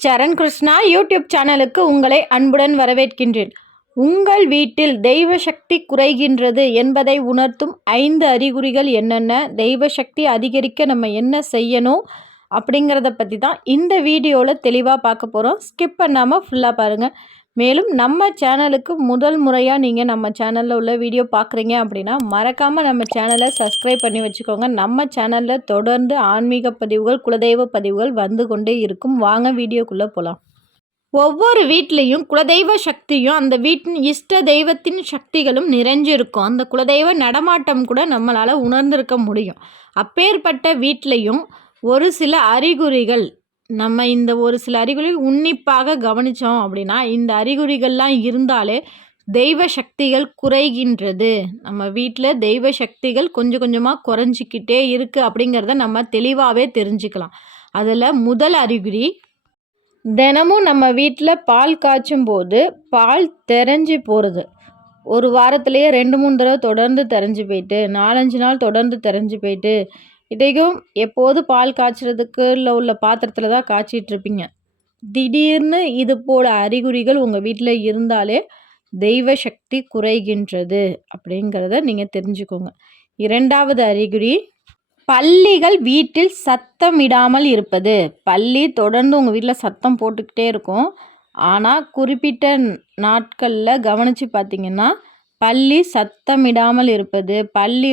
சரண் Krishna YouTube சேனலுக்கு உங்களை அன்புடன் வரவேற்கின்றேன். உங்கள் வீட்டில் தெய்வ சக்தி குறைகின்றது என்பதை உணர்த்தும் 5 அறிகுறிகள் என்னென்ன, தெய்வ சக்தி அதிகரிக்க நம்ம என்ன செய்யணும் அப்படிங்கிறத பற்றி தான் இந்த வீடியோவில் தெளிவாக பார்க்க போகிறோம். ஸ்கிப் பண்ணாமல் ஃபுல்லாக பாருங்கள். மேலும் நம்ம சேனலுக்கு முதல் முறையாக நீங்கள் நம்ம சேனலில் உள்ள வீடியோ பார்க்குறீங்க அப்படின்னா மறக்காமல் நம்ம சேனலை சப்ஸ்கிரைப் பண்ணி வச்சுக்கோங்க. நம்ம சேனலில் தொடர்ந்து ஆன்மீக பதிவுகள், குலதெய்வ பதிவுகள் வந்து கொண்டே இருக்கும். வாங்க வீடியோக்குள்ளே போகலாம். ஒவ்வொரு வீட்லேயும் குலதெய்வ சக்தியும் அந்த வீட்டின் இஷ்ட தெய்வத்தின் சக்திகளும் நிறைஞ்சிருக்கும். அந்த குலதெய்வ நடமாட்டம் கூட நம்மளால் உணர்ந்திருக்க முடியும். அப்பேற்பட்ட வீட்லேயும் ஒரு சில அறிகுறிகள், நம்ம இந்த ஒரு சில அறிகுறி உன்னிப்பாக கவனித்தோம் அப்படின்னா இந்த அறிகுறிகள்லாம் இருந்தாலே தெய்வ சக்திகள் குறைகின்றது, நம்ம வீட்டில் தெய்வ சக்திகள் கொஞ்சம் கொஞ்சமாக குறைஞ்சிக்கிட்டே இருக்குது அப்படிங்கிறத நம்ம தெளிவாகவே தெரிஞ்சுக்கலாம். அதில் முதல் அறிகுறி, தினமும் நம்ம வீட்டில் பால் காய்ச்சும் போது பால் தெரிஞ்சு போகிறது. ஒரு வாரத்திலேயே 2-3 தடவை தொடர்ந்து தெரிஞ்சு போயிட்டு, 4-5 நாள் தொடர்ந்து தெரிஞ்சு போயிட்டு, இன்றைக்கும் எப்போது பால் காய்ச்சறதுக்கு உள்ள பாத்திரத்தில் தான் காய்ச்சிட்ருப்பீங்க. திடீர்னு இது போல் அறிகுறிகள் உங்கள் வீட்டில் இருந்தாலே தெய்வ சக்தி குறைகின்றது அப்படிங்கிறத நீங்கள் தெரிஞ்சுக்கோங்க. 2வது அறிகுறி, பல்லிகள் வீட்டில் சத்தமிடாமல் இருப்பது. பல்லி தொடர்ந்து உங்கள் வீட்டில் சத்தம் போட்டுக்கிட்டே இருக்கும். ஆனால் குறிப்பிட்ட நாட்களில் கவனித்து பார்த்தீங்கன்னா பல்லி சத்தமிடாமல் இருப்பது, பல்லி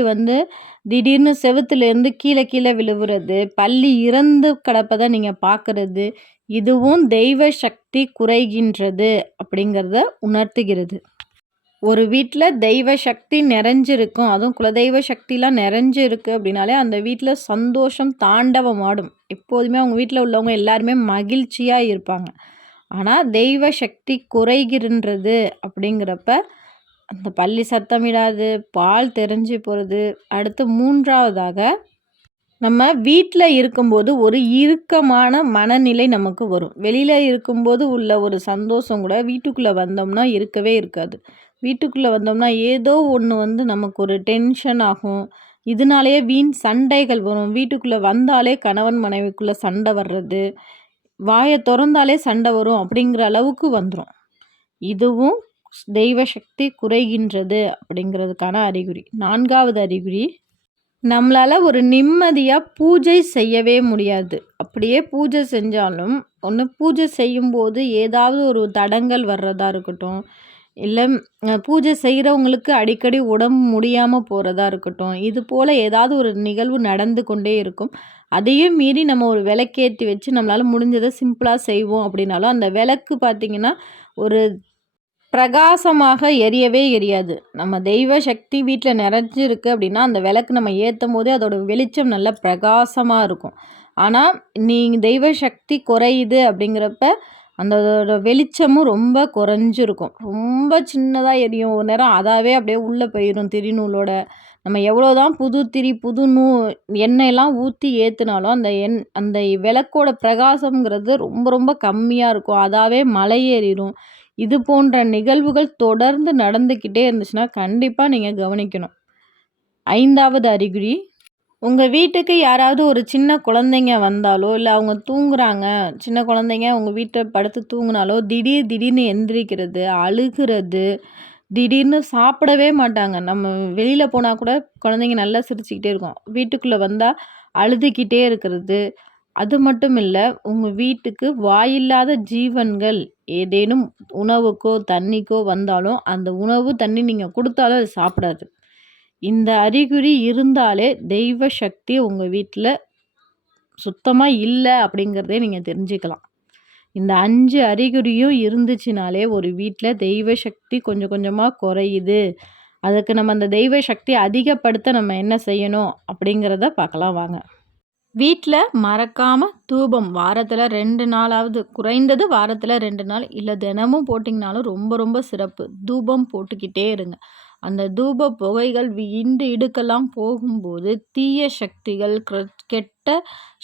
திடீர்னு செவுத்துலேருந்து கீழே விழுவுறது, பல்லி இறந்து கிடப்பதை நீங்கள் பார்க்குறது, இதுவும் தெய்வ சக்தி குறைகின்றது அப்படிங்கிறத உணர்த்துகிறது. ஒரு வீட்டில் தெய்வ சக்தி நிறைஞ்சிருக்கும், அதுவும் குலதெய்வ சக்திலாம் நிறைஞ்சிருக்கு அப்படின்னாலே அந்த வீட்டில் சந்தோஷம் தாண்டவம் ஆடும். எப்போதுமே அவங்க வீட்டில் உள்ளவங்க எல்லாருமே மகிழ்ச்சியாக இருப்பாங்க. ஆனால் தெய்வ சக்தி குறைகின்றது அப்படிங்கிறப்ப அந்த பல்லி சத்தமிடாது, பால் தெரிஞ்சு போகிறது. அடுத்து 3வதாக, நம்ம வீட்டில் இருக்கும்போது ஒரு இறுக்கமான மனநிலை நமக்கு வரும். வெளியில் இருக்கும்போது உள்ள ஒரு சந்தோஷம் கூட வீட்டுக்குள்ளே வந்தோம்னா இருக்கவே இருக்காது. வீட்டுக்குள்ளே வந்தோம்னா ஏதோ ஒன்று நமக்கு ஒரு டென்ஷன் ஆகும். இதனாலேயே வீண் சண்டைகள் வரும். வீட்டுக்குள்ளே வந்தாலே கணவன் மனைவிக்குள்ளே சண்டை வர்றது, வாயை திறந்தாலே சண்டை வரும் அப்படிங்கிற அளவுக்கு வந்துடும். இதுவும் தெய்வ சக்தி குறைகின்றது அப்படிங்கிறதுக்கான அறிகுறி. 4வது அறிகுறி, நம்மளால் ஒரு நிம்மதியாக பூஜை செய்யவே முடியாது. அப்படியே பூஜை செஞ்சாலும் பூஜை செய்யும்போது ஏதாவது ஒரு தடங்கல் வர்றதா இருக்கட்டும், இல்லை பூஜை செய்கிறவங்களுக்கு அடிக்கடி உடம்பு முடியாமல் போகிறதா இருக்கட்டும், இது போல் ஏதாவது ஒரு நிகழ்வு நடந்து கொண்டே இருக்கும். அதையும் மீறி நம்ம ஒரு விளக்கேற்றி வச்சு நம்மளால் முடிஞ்சதை சிம்பிளாக செய்வோம் அப்படின்னாலும் அந்த விளக்கு பார்த்திங்கன்னா ஒரு பிரகாசமாக எரியவே எரியாது. நம்ம தெய்வ சக்தி வீட்டில் நிறைஞ்சிருக்கு அப்படின்னா அந்த விளக்கு நம்ம ஏற்றும் போதே அதோட வெளிச்சம் நல்ல பிரகாசமாக இருக்கும். ஆனால் தெய்வ சக்தி குறையுது அப்படிங்கிறப்ப அதோட வெளிச்சமும் ரொம்ப குறைஞ்சிருக்கும். ரொம்ப சின்னதாக எரியும். ஒரு நேரம் அதாவே அப்படியே உள்ளே போயிடும் திரிநூலோட. நம்ம எவ்வளோ தான் புது திரி புது எண்ணெயெல்லாம் ஊற்றி ஏற்றுனாலும் அந்த விளக்கோட பிரகாசங்கிறது ரொம்ப ரொம்ப கம்மியாக இருக்கும். அதாவே மலையேறிடும். இது போன்ற நிகழ்வுகள் தொடர்ந்து நடந்துக்கிட்டே இருந்துச்சுன்னா கண்டிப்பாக நீங்கள் கவனிக்கணும். 5வது அறிகுறி, உங்கள் வீட்டுக்கு யாராவது ஒரு சின்ன குழந்தைங்க வந்தாலோ, இல்லை அவங்க தூங்குறாங்க, சின்ன குழந்தைங்க உங்கள் வீட்டில் படுத்து தூங்கினாலோ திடீர்னு எந்திரிக்கிறது, அழுகிறது, திடீர்னு சாப்பிடவே மாட்டாங்க. நம்ம வெளியில் போனால் கூட குழந்தைங்க நல்லா சிரிச்சுக்கிட்டே இருக்கும். வீட்டுக்குள்ளே வந்தால் அழுதுகிட்டே இருக்கிறது. அது மட்டும் இல்லை, உங்கள் வீட்டுக்கு வாயில்லாத ஜீவன்கள் ஏதேனும் உணவுக்கோ தண்ணிக்கோ வந்தாலும் அந்த உணவு தண்ணி நீங்கள் கொடுத்தாலும் அது சாப்பிடாது. இந்த அறிகுறி இருந்தாலே தெய்வ சக்தி உங்கள் வீட்டில் சுத்தமாக இல்லை அப்படிங்கிறதே நீங்கள் தெரிஞ்சுக்கலாம். இந்த 5 அறிகுறியும் இருந்துச்சுனாலே ஒரு வீட்டில் தெய்வ சக்தி கொஞ்சம் கொஞ்சமாக குறையுது. அதுக்கு நம்ம அந்த தெய்வ சக்தி அதிகப்படுத்த நம்ம என்ன செய்யணும் அப்படிங்கிறத பார்க்கலாம் வாங்க. வீட்டில் மறக்காமல் தூபம் வாரத்தில் 2 நாளாவது, குறைந்தது வாரத்தில் 2 நாள், இல்லை தினமும் போட்டிங்கனாலும் ரொம்ப ரொம்ப சிறப்பு. தூபம் போட்டுக்கிட்டே இருங்க. அந்த தூப புகைகள் இடுக்கெல்லாம் போகும்போது தீய சக்திகள், கெட்ட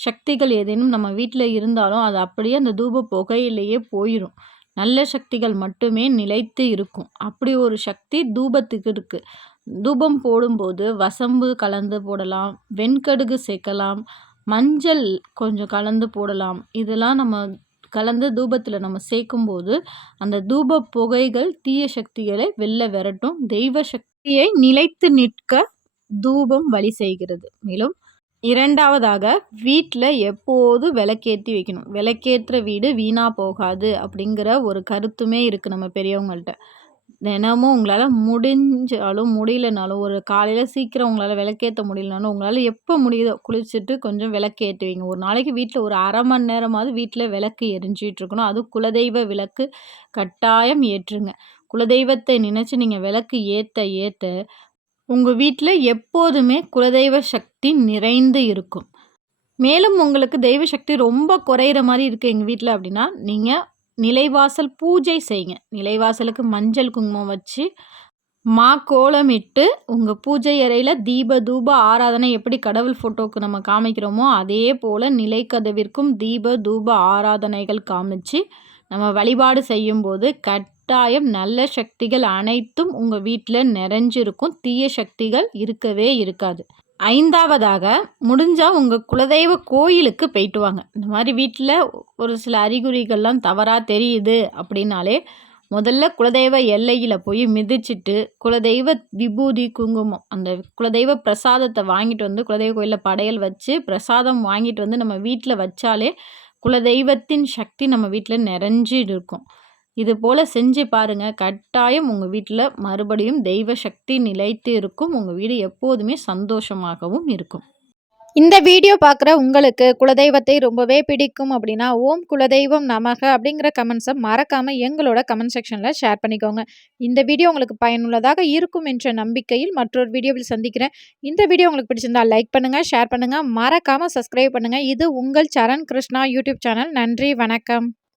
சக்திகள் ஏதேனும் நம்ம வீட்டில் இருந்தாலும் அது அப்படியே அந்த தூப புகையிலேயே போயிடும். நல்ல சக்திகள் மட்டுமே நிலைத்து இருக்கும். அப்படி ஒரு சக்தி தூபத்துக்கு இருக்குது. தூபம் போடும்போது வசம்பு கலந்து போடலாம், வெண்கடுகு சேர்க்கலாம், மஞ்சள் கொஞ்சம் கலந்து போடலாம். இதெல்லாம் நம்ம கலந்து தூபத்தில் நம்ம சேர்க்கும்போது அந்த தூப புகைகள் தீய சக்திகளை வெளில விரட்டும். தெய்வ சக்தியை நிலைத்து நிற்க தூபம் வழி செய்கிறது. மேலும் 2வதாக வீட்டில் எப்போதும் விளக்கேற்றி வைக்கணும். விளக்கேற்றுற வீடு வீணா போகாது அப்படிங்கிற ஒரு கருத்துமே இருக்குது நம்ம பெரியவங்கள்ட்ட. தினமும் உங்களால் முடிஞ்சாலும் முடியலனாலும் ஒரு காலையில் சீக்கிரம் உங்களால் விளக்கேற்ற முடியலனாலும் உங்களால் எப்போ முடியுதோ குளிச்சுட்டு கொஞ்சம் விளக்கு ஏற்றுவீங்க. ஒரு நாளைக்கு வீட்டில் ஒரு அரை மணி நேரமாவது வீட்டில் விளக்கு எரிஞ்சிட்டு இருக்கணும். அதுவும் குலதெய்வ விளக்கு கட்டாயம் ஏற்றுங்க. குலதெய்வத்தை நினச்சி நீங்கள் விளக்கு ஏற்ற ஏற்ற உங்கள் வீட்டில் எப்போதுமே குலதெய்வ சக்தி நிறைந்து இருக்கும். மேலும் உங்களுக்கு தெய்வ சக்தி ரொம்ப குறையிற மாதிரி இருக்குது எங்கள் வீட்டில் அப்படின்னா, நீங்கள் நிலைவாசல் பூஜை செய்யுங்க. நிலைவாசலுக்கு மஞ்சள் குங்குமம் வச்சு கோலமிட்டு உங்கள் பூஜை அறையில் தீப தூப ஆராதனை எப்படி கடவுள் ஃபோட்டோவுக்கு நம்ம காமிக்கிறோமோ அதே போல் நிலைக்கதவிற்கும் தீப தூப ஆராதனைகள் காமிச்சு நம்ம வழிபாடு செய்யும்போது கட்டாயம் நல்ல சக்திகள் அனைத்தும் உங்கள் வீட்டில் நிறைஞ்சிருக்கும். தீய சக்திகள் இருக்கவே இருக்காது. 5வதாக முடிஞ்சால் உங்கள் குலதெய்வ கோயிலுக்கு போயிட்டு வாங்க. இந்த மாதிரி வீட்டில் ஒரு சில அறிகுறிகள்லாம் தவறாக தெரியுது அப்படின்னாலே முதல்ல குலதெய்வ எல்லையில் போய் மிதிச்சிட்டு குலதெய்வ விபூதி குங்குமம் அந்த குலதெய்வ பிரசாதத்தை வாங்கிட்டு வந்து குலதெய்வ கோயிலில் படையல் வச்சு பிரசாதம் வாங்கிட்டு வந்து நம்ம வீட்டில் வச்சாலே குலதெய்வத்தின் சக்தி நம்ம வீட்டில் நிறைஞ்சு இருக்கும். இது போல் செஞ்சு பாருங்கள். கட்டாயம் உங்கள் வீட்டில் மறுபடியும் தெய்வ சக்தி நிலைத்து இருக்கும். உங்கள் வீடு எப்போதுமே சந்தோஷமாகவும் இருக்கும். இந்த வீடியோ பார்க்குற உங்களுக்கு குலதெய்வத்தை ரொம்பவே பிடிக்கும் அப்படின்னா ஓம் குலதெய்வம் நமக அப்படிங்கிற கமெண்ட்ஸை மறக்காமல் எங்களோட கமெண்ட் செக்ஷனில் ஷேர் பண்ணிக்கோங்க. இந்த வீடியோ உங்களுக்கு பயனுள்ளதாக இருக்கும் என்ற நம்பிக்கையில் மற்றொரு வீடியோவில் சந்திக்கிறேன். இந்த வீடியோ உங்களுக்கு பிடிச்சிருந்தால் லைக் பண்ணுங்கள், ஷேர் பண்ணுங்கள், மறக்காமல் சப்ஸ்கிரைப் பண்ணுங்கள். இது உங்கள் சரண் கிருஷ்ணா யூடியூப் சேனல். நன்றி, வணக்கம்.